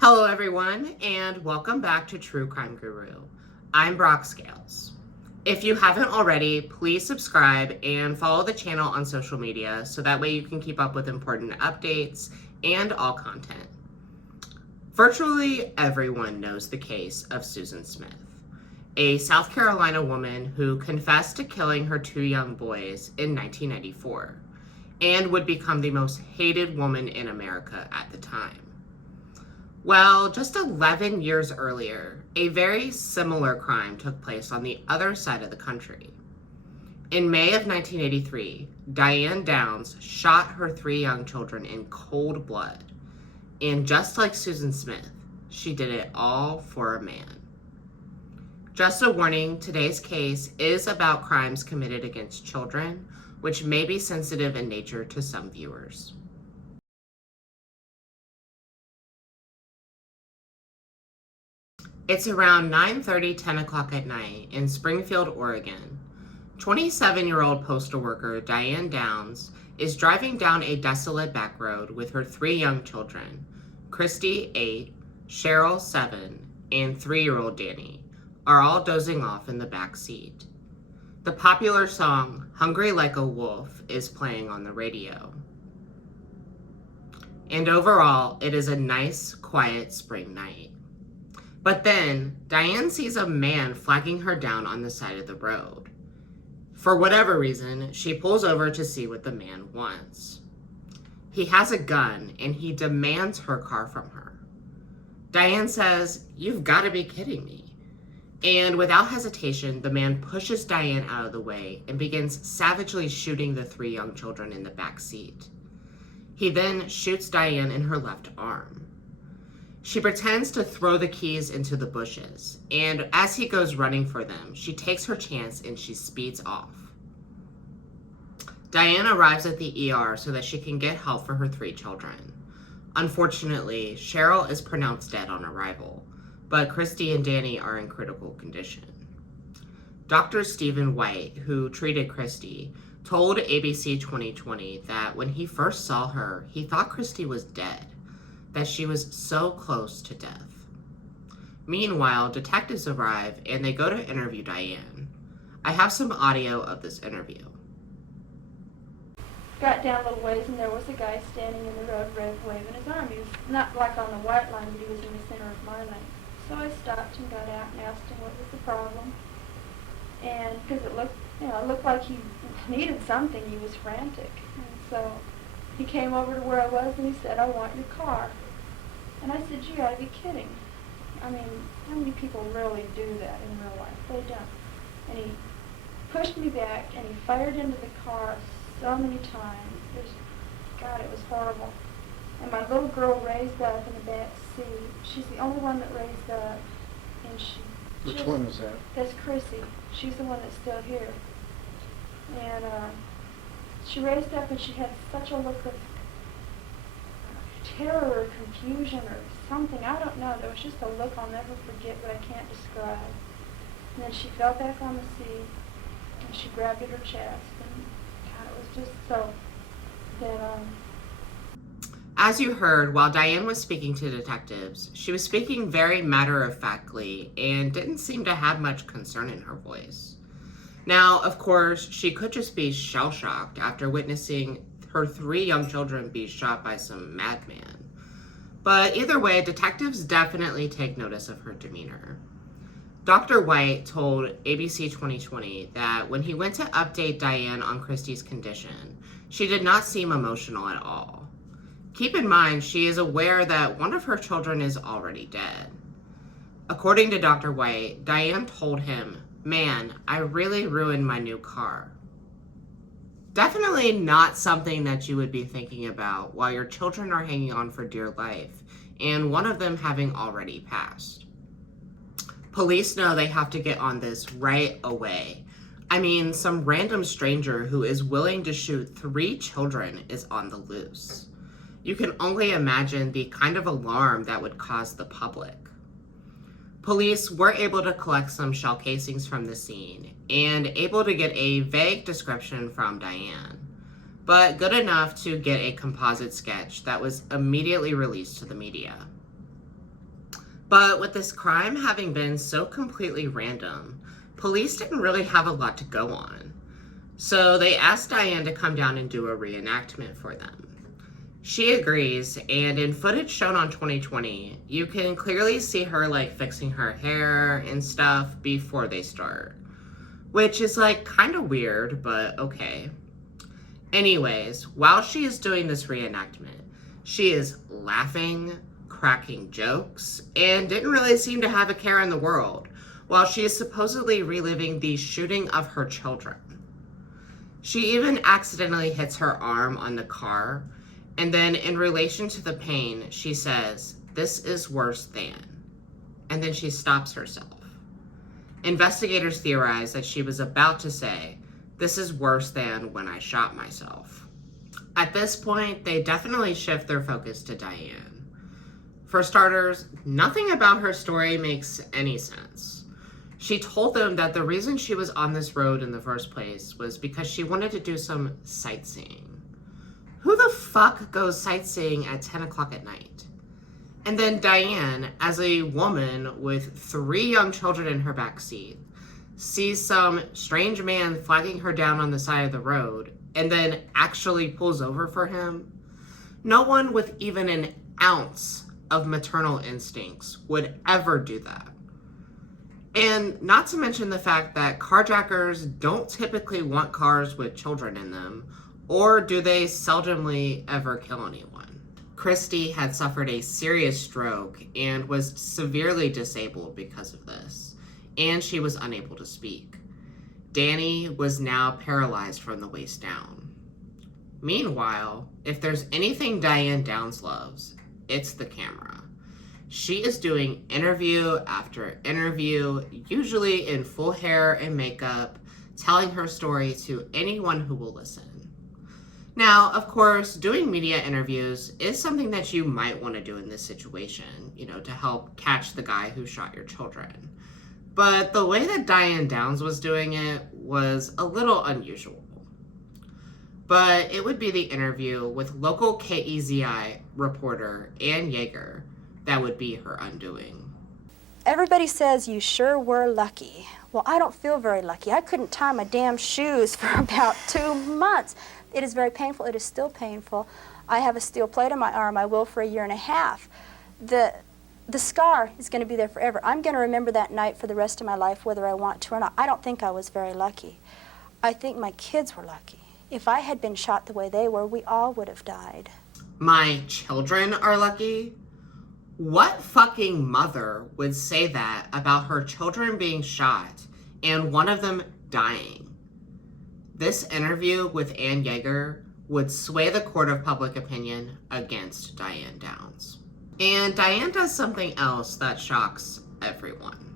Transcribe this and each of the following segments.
Hello everyone, and welcome back to True Crime Guru. I'm Brock Scales. If you haven't already, please subscribe and follow the channel on social media so that way you can keep up with important updates and all content. Virtually everyone knows the case of Susan Smith, a South Carolina woman who confessed to killing her two young boys in 1994 and would become the most hated woman in America at the time. Well, just 11 years earlier, a very similar crime took place on the other side of the country. In May of 1983, Diane Downs shot her three young children in cold blood. And just like Susan Smith, she did it all for a man. Just a warning, today's case is about crimes committed against children, which may be sensitive in nature to some viewers. It's around 9:30, 10 o'clock at night in Springfield, Oregon. 27-year-old postal worker Diane Downs is driving down a desolate back road with her three young children, Christie, 8, Cheryl, 7, and 3-year-old Danny, are all dozing off in the back seat. The popular song, Hungry Like a Wolf, is playing on the radio. And overall, it is a nice, quiet spring night. But then, Diane sees a man flagging her down on the side of the road. For whatever reason, she pulls over to see what the man wants. He has a gun, and he demands her car from her. Diane says, "You've got to be kidding me." And without hesitation, the man pushes Diane out of the way and begins savagely shooting the three young children in the back seat. He then shoots Diane in her left arm. She pretends to throw the keys into the bushes, and as he goes running for them, she takes her chance and she speeds off. Diane arrives at the ER so that she can get help for her three children. Unfortunately, Cheryl is pronounced dead on arrival, but Christie and Danny are in critical condition. Dr. Stephen White, who treated Christie, told ABC 2020 that when he first saw her, he thought Christie was dead, that she was so close to death. Meanwhile, detectives arrive and they go to interview Diane. I have some audio of this interview. Got down a little ways and there was a guy standing in the road waving his arm. He was not like on the white line, but he was in the center of my lane. So I stopped and got out and asked him what was the problem. And because it looked like he needed something, he was frantic. And so he came over to where I was and he said, "I want your car." And I said, "You gotta be kidding. I mean, how many people really do that in real life? They don't." And he pushed me back and he fired into the car so many times. God, it was horrible. And my little girl raised up in the back seat. She's the only one that raised up. And Which one is that? That's Chrissy. She's the one that's still here. And she raised up and she had such a look of terror or confusion or something. I don't know. There was just a look I'll never forget, but I can't describe. And then she fell back on the seat and she grabbed at her chest. And God, it was just so that As you heard, while Diane was speaking to detectives, she was speaking very matter-of-factly and didn't seem to have much concern in her voice. Now, of course, she could just be shell-shocked after witnessing her three young children be shot by some madman. But either way, detectives definitely take notice of her demeanor. Dr. White told ABC 2020 that when he went to update Diane on Christie's condition, she did not seem emotional at all. Keep in mind, she is aware that one of her children is already dead. According to Dr. White, Diane told him, "Man, I really ruined my new car." Definitely not something that you would be thinking about while your children are hanging on for dear life, and one of them having already passed. Police know they have to get on this right away. I mean, some random stranger who is willing to shoot three children is on the loose. You can only imagine the kind of alarm that would cause the public. Police were able to collect some shell casings from the scene and able to get a vague description from Diane, but good enough to get a composite sketch that was immediately released to the media. But with this crime having been so completely random, police didn't really have a lot to go on. So they asked Diane to come down and do a reenactment for them. She agrees, and in footage shown on 2020, you can clearly see her like fixing her hair and stuff before they start. Which is like kind of weird, but okay. Anyways, while she is doing this reenactment, she is laughing, cracking jokes, and didn't really seem to have a care in the world, while she is supposedly reliving the shooting of her children. She even accidentally hits her arm on the car, and then in relation to the pain, she says, "This is worse than," and then she stops herself. Investigators theorize that she was about to say, "This is worse than when I shot myself." At this point, they definitely shift their focus to Diane. For starters, nothing about her story makes any sense. She told them that the reason she was on this road in the first place was because she wanted to do some sightseeing. Who the fuck goes sightseeing at 10 o'clock at night? And then Diane, as a woman with 3 young children in her backseat, sees some strange man flagging her down on the side of the road and then actually pulls over for him. No one with even an ounce of maternal instincts would ever do that. And not to mention the fact that carjackers don't typically want cars with children in them, or do they seldomly ever kill anyone. Christie had suffered a serious stroke and was severely disabled because of this, and she was unable to speak. Danny was now paralyzed from the waist down. Meanwhile, if there's anything Diane Downs loves, it's the camera. She is doing interview after interview, usually in full hair and makeup, telling her story to anyone who will listen. Now, of course, doing media interviews is something that you might want to do in this situation, to help catch the guy who shot your children. But the way that Diane Downs was doing it was a little unusual. But it would be the interview with local KEZI reporter Anne Jaeger that would be her undoing. Everybody says you sure were lucky. Well, I don't feel very lucky. I couldn't tie my damn shoes for about 2 months. It is very painful. It is still painful. I have a steel plate on my arm. I will for 1.5 years. The scar is going to be there forever. I'm going to remember that night for the rest of my life, whether I want to or not. I don't think I was very lucky. I think my kids were lucky. If I had been shot the way they were, we all would have died. My children are lucky? What fucking mother would say that about her children being shot and one of them dying? This interview with Anne Jaeger would sway the court of public opinion against Diane Downs. And Diane does something else that shocks everyone.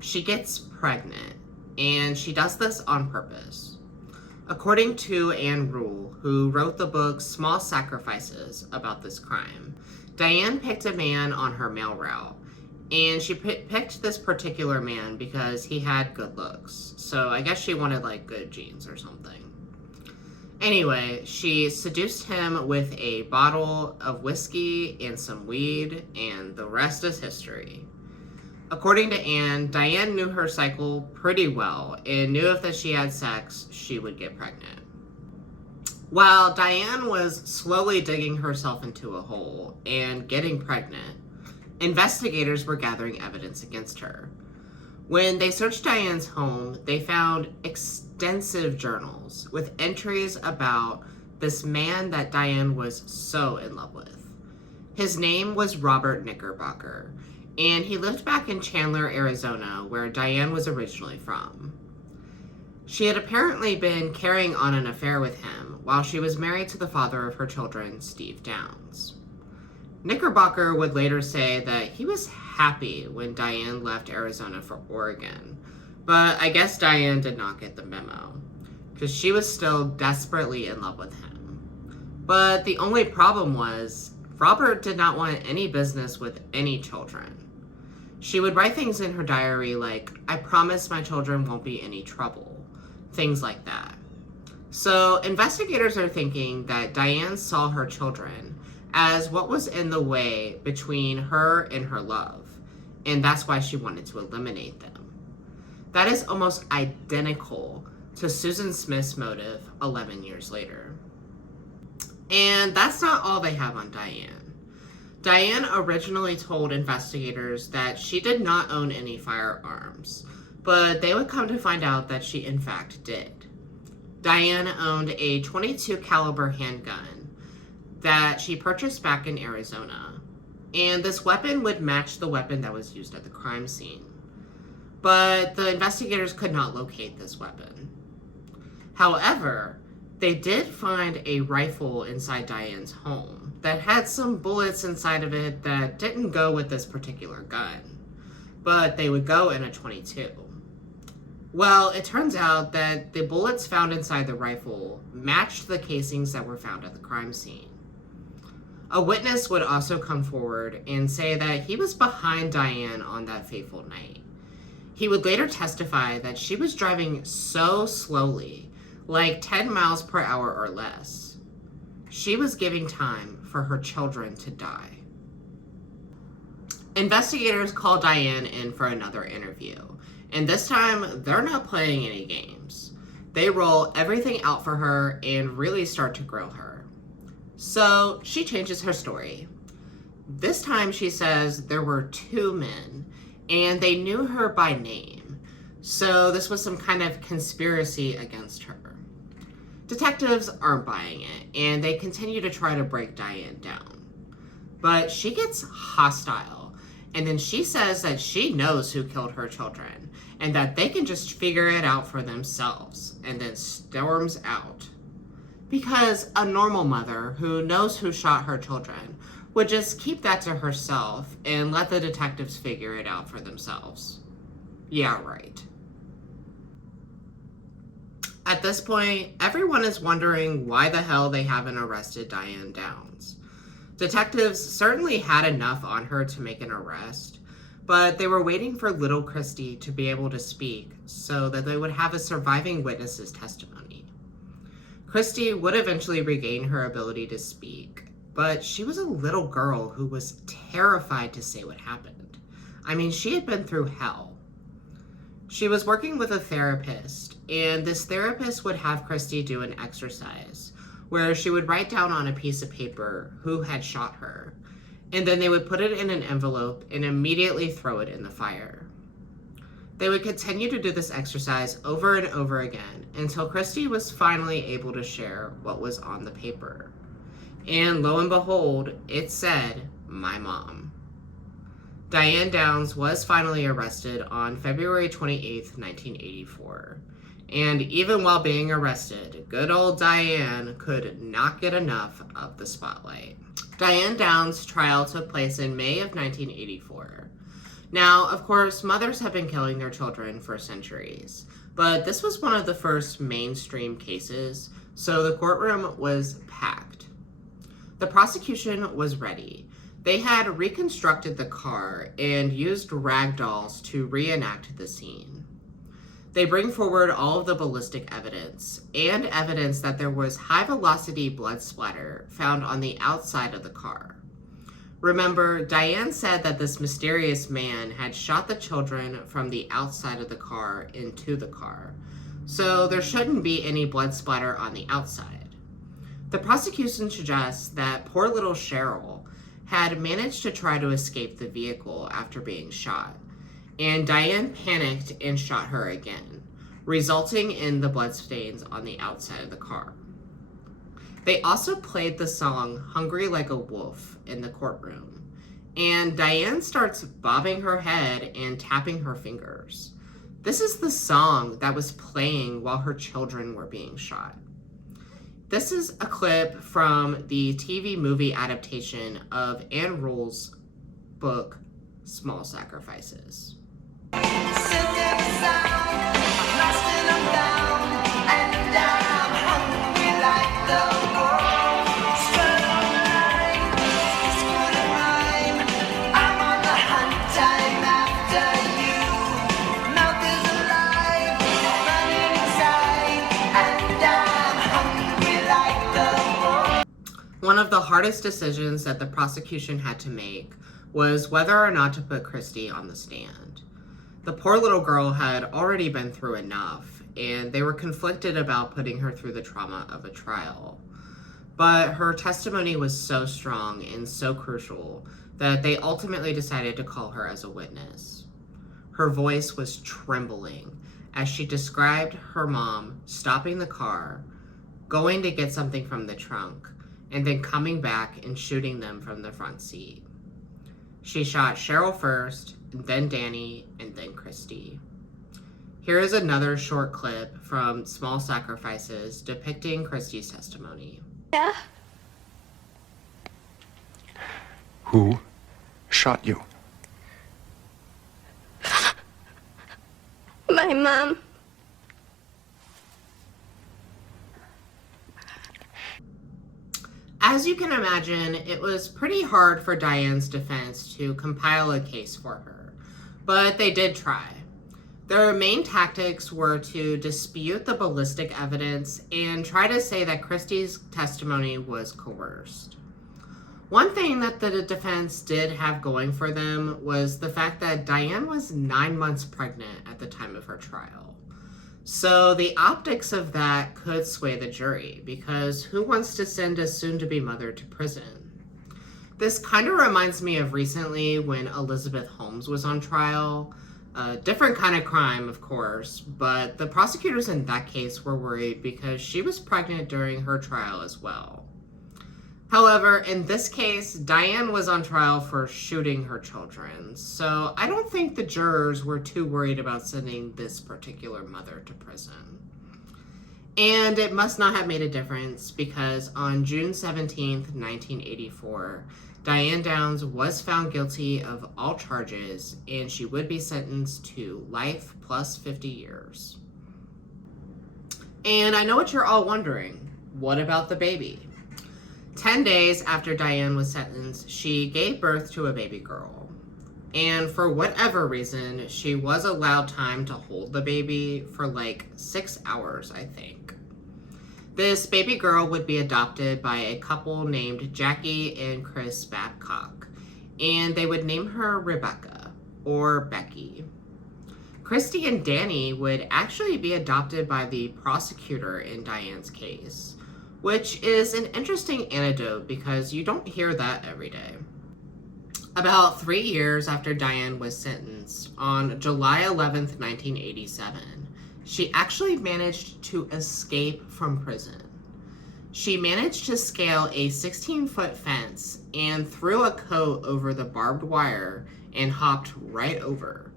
She gets pregnant, and she does this on purpose. According to Anne Rule, who wrote the book Small Sacrifices about this crime, Diane picked a man on her mail route, and she picked this particular man because he had good looks. So I guess she wanted good genes or something. Anyway, she seduced him with a bottle of whiskey and some weed, and the rest is history. According to Anne, Diane knew her cycle pretty well and knew if she had sex, she would get pregnant. While Diane was slowly digging herself into a hole and getting pregnant, investigators were gathering evidence against her. When they searched Diane's home, they found extensive journals with entries about this man that Diane was so in love with. His name was Robert Knickerbocker, and he lived back in Chandler, Arizona, where Diane was originally from. She had apparently been carrying on an affair with him while she was married to the father of her children, Steve Downs. Knickerbocker would later say that he was happy when Diane left Arizona for Oregon, but I guess Diane did not get the memo, because she was still desperately in love with him. But the only problem was, Robert did not want any business with any children. She would write things in her diary like, "I promise my children won't be any trouble," things like that. So investigators are thinking that Diane saw her children as what was in the way between her and her love, and that's why she wanted to eliminate them. That is almost identical to Susan Smith's motive 11 years later. And that's not all they have on Diane. Diane originally told investigators that she did not own any firearms, but they would come to find out that she in fact did. Diane owned a .22 caliber handgun that she purchased back in Arizona, and this weapon would match the weapon that was used at the crime scene. But the investigators could not locate this weapon. However, they did find a rifle inside Diane's home that had some bullets inside of it that didn't go with this particular gun, but they would go in a .22. Well, it turns out that the bullets found inside the rifle matched the casings that were found at the crime scene. A witness would also come forward and say that he was behind Diane on that fateful night. He would later testify that she was driving so slowly, like 10 miles per hour or less. She was giving time for her children to die. Investigators called Diane in for another interview, and this time they're not playing any games. They roll everything out for her and really start to grill her. So she changes her story. This time she says there were 2 men, and they knew her by name. So this was some kind of conspiracy against her. Detectives aren't buying it, and they continue to try to break Diane down. But she gets hostile, and then she says that she knows who killed her children, and that they can just figure it out for themselves, and then storms out. Because a normal mother who knows who shot her children would just keep that to herself and let the detectives figure it out for themselves. Yeah, right. At this point, everyone is wondering why the hell they haven't arrested Diane Downs. Detectives certainly had enough on her to make an arrest, but they were waiting for little Christie to be able to speak so that they would have a surviving witness's testimony. Christie would eventually regain her ability to speak, but she was a little girl who was terrified to say what happened. I mean, she had been through hell. She was working with a therapist, and this therapist would have Christie do an exercise where she would write down on a piece of paper who had shot her, and then they would put it in an envelope and immediately throw it in the fire. They would continue to do this exercise over and over again until Christie was finally able to share what was on the paper. And lo and behold, it said, "My mom." Diane Downs was finally arrested on February 28th, 1984. And even while being arrested, good old Diane could not get enough of the spotlight. Diane Downs' trial took place in May of 1984. Now, of course, mothers have been killing their children for centuries, but this was one of the first mainstream cases, so the courtroom was packed. The prosecution was ready. They had reconstructed the car and used rag dolls to reenact the scene. They bring forward all of the ballistic evidence and evidence that there was high-velocity blood splatter found on the outside of the car. Remember, Diane said that this mysterious man had shot the children from the outside of the car into the car, so there shouldn't be any blood splatter on the outside. The prosecution suggests that poor little Cheryl had managed to try to escape the vehicle after being shot, and Diane panicked and shot her again, resulting in the bloodstains on the outside of the car. They also played the song "Hungry Like a Wolf" in the courtroom, and Diane starts bobbing her head and tapping her fingers. This is the song that was playing while her children were being shot. This is a clip from the TV movie adaptation of Anne Rule's book, Small Sacrifices. One of the hardest decisions that the prosecution had to make was whether or not to put Christie on the stand. The poor little girl had already been through enough, and they were conflicted about putting her through the trauma of a trial. But her testimony was so strong and so crucial that they ultimately decided to call her as a witness. Her voice was trembling as she described her mom stopping the car, going to get something from the trunk, and then coming back and shooting them from the front seat. She shot Cheryl first, then Danny, and then Christie. Here is another short clip from Small Sacrifices depicting Christie's testimony. Yeah. Who shot you? My mom. As you can imagine, it was pretty hard for Diane's defense to compile a case for her, but they did try. Their main tactics were to dispute the ballistic evidence and try to say that Christie's testimony was coerced. One thing that the defense did have going for them was the fact that Diane was 9 months pregnant at the time of her trial. So the optics of that could sway the jury, because who wants to send a soon-to-be mother to prison? This kind of reminds me of recently when Elizabeth Holmes was on trial. A different kind of crime, of course, but the prosecutors in that case were worried because she was pregnant during her trial as well. However, in this case, Diane was on trial for shooting her children, so I don't think the jurors were too worried about sending this particular mother to prison. And it must not have made a difference, because on June 17th, 1984, Diane Downs was found guilty of all charges, and she would be sentenced to life plus 50 years. And I know what you're all wondering. What about the baby? 10 days after Diane was sentenced, she gave birth to a baby girl. And for whatever reason, she was allowed time to hold the baby for like 6 hours, I think. This baby girl would be adopted by a couple named Jackie and Chris Babcock, and they would name her Rebecca, or Becky. Christie and Danny would actually be adopted by the prosecutor in Diane's case, which is an interesting anecdote because you don't hear that every day. About 3 years after Diane was sentenced, on July 11th, 1987, she actually managed to escape from prison. She managed to scale a 16-foot fence and threw a coat over the barbed wire and hopped right over.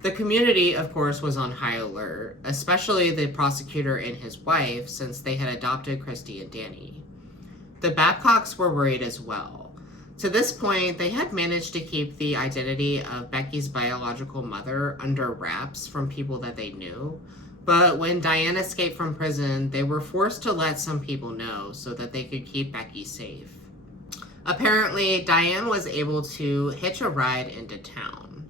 The community, of course, was on high alert, especially the prosecutor and his wife, since they had adopted Christie and Danny. The Babcocks were worried as well. To this point, they had managed to keep the identity of Becky's biological mother under wraps from people that they knew, but when Diane escaped from prison, they were forced to let some people know so that they could keep Becky safe. Apparently, Diane was able to hitch a ride into town.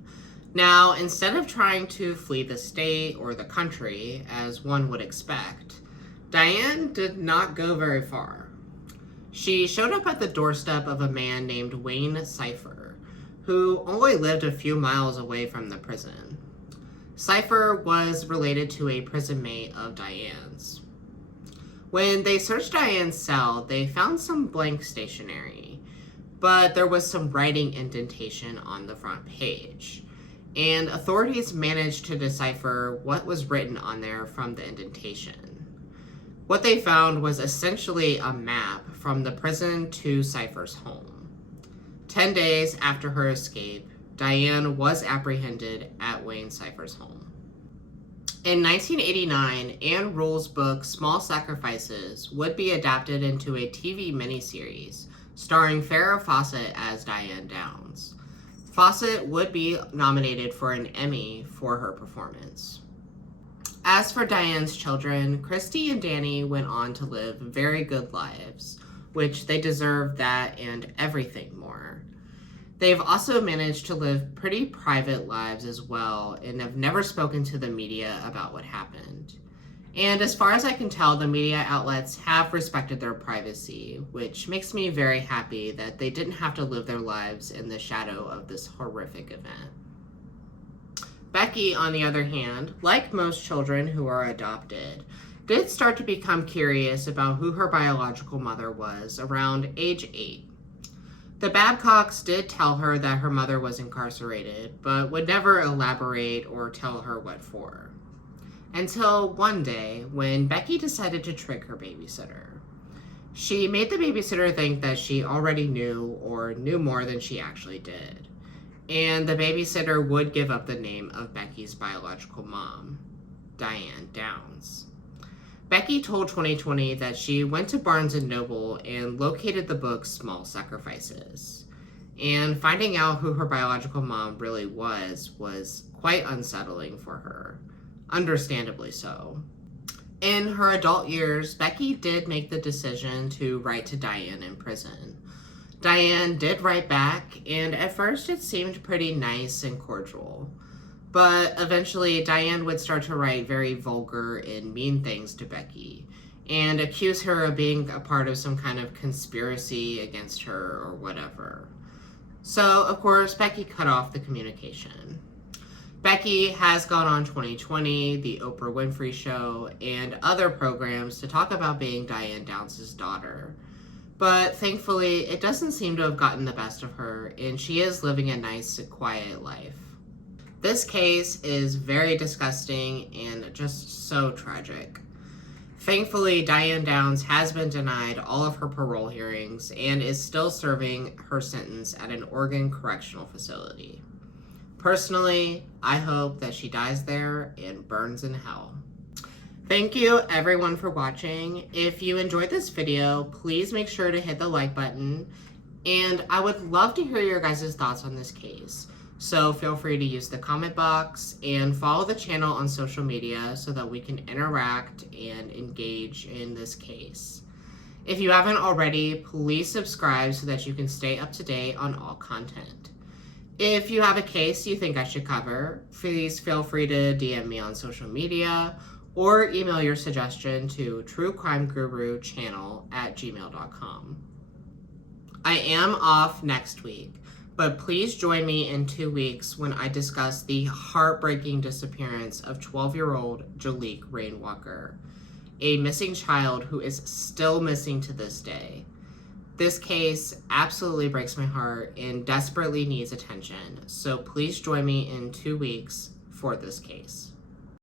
Now, instead of trying to flee the state or the country, as one would expect, Diane did not go very far. She showed up at the doorstep of a man named Wayne Cipher, who only lived a few miles away from the prison. Cipher was related to a prison mate of Diane's. When they searched Diane's cell, they found some blank stationery, but there was some writing indentation on the front page, and authorities managed to decipher what was written on there from the indentation. What they found was essentially a map from the prison to Cipher's home. 10 days after her escape, Diane was apprehended at Wayne Cipher's home. In 1989, Anne Rule's book Small Sacrifices would be adapted into a TV miniseries starring Farrah Fawcett as Diane Downs. Fawcett would be nominated for an Emmy for her performance. As for Diane's children, Christie and Danny went on to live very good lives, which they deserved that and everything more. They've also managed to live pretty private lives as well and have never spoken to the media about what happened. And as far as I can tell, the media outlets have respected their privacy, which makes me very happy that they didn't have to live their lives in the shadow of this horrific event. Becky, on the other hand, like most children who are adopted, did start to become curious about who her biological mother was around age 8. The Babcocks did tell her that her mother was incarcerated, but would never elaborate or tell her what for. Until one day, when Becky decided to trick her babysitter. She made the babysitter think that she already knew or knew more than she actually did. And the babysitter would give up the name of Becky's biological mom, Diane Downs. Becky told 2020 that she went to Barnes & Noble and located the book Small Sacrifices. And finding out who her biological mom really was quite unsettling for her. Understandably so. In her adult years, Becky did make the decision to write to Diane in prison. Diane did write back, and at first it seemed pretty nice and cordial. But eventually, Diane would start to write very vulgar and mean things to Becky, and accuse her of being a part of some kind of conspiracy against her or whatever. So, of course, Becky cut off the communication. Becky has gone on 2020, The Oprah Winfrey Show, and other programs to talk about being Diane Downs' daughter. But thankfully, it doesn't seem to have gotten the best of her, and she is living a nice, quiet life. This case is very disgusting and just so tragic. Thankfully, Diane Downs has been denied all of her parole hearings and is still serving her sentence at an Oregon correctional facility. Personally, I hope that she dies there and burns in hell. Thank you everyone for watching. If you enjoyed this video, please make sure to hit the like button, and I would love to hear your guys' thoughts on this case. So feel free to use the comment box and follow the channel on social media so that we can interact and engage in this case. If you haven't already, please subscribe so that you can stay up to date on all content. If you have a case you think I should cover, please feel free to DM me on social media or email your suggestion to truecrimeguruchannel@gmail.com. I am off next week, but please join me in 2 weeks when I discuss the heartbreaking disappearance of 12-year-old Jaliek Rainwalker, a missing child who is still missing to this day. This case absolutely breaks my heart and desperately needs attention, so please join me in 2 weeks for this case.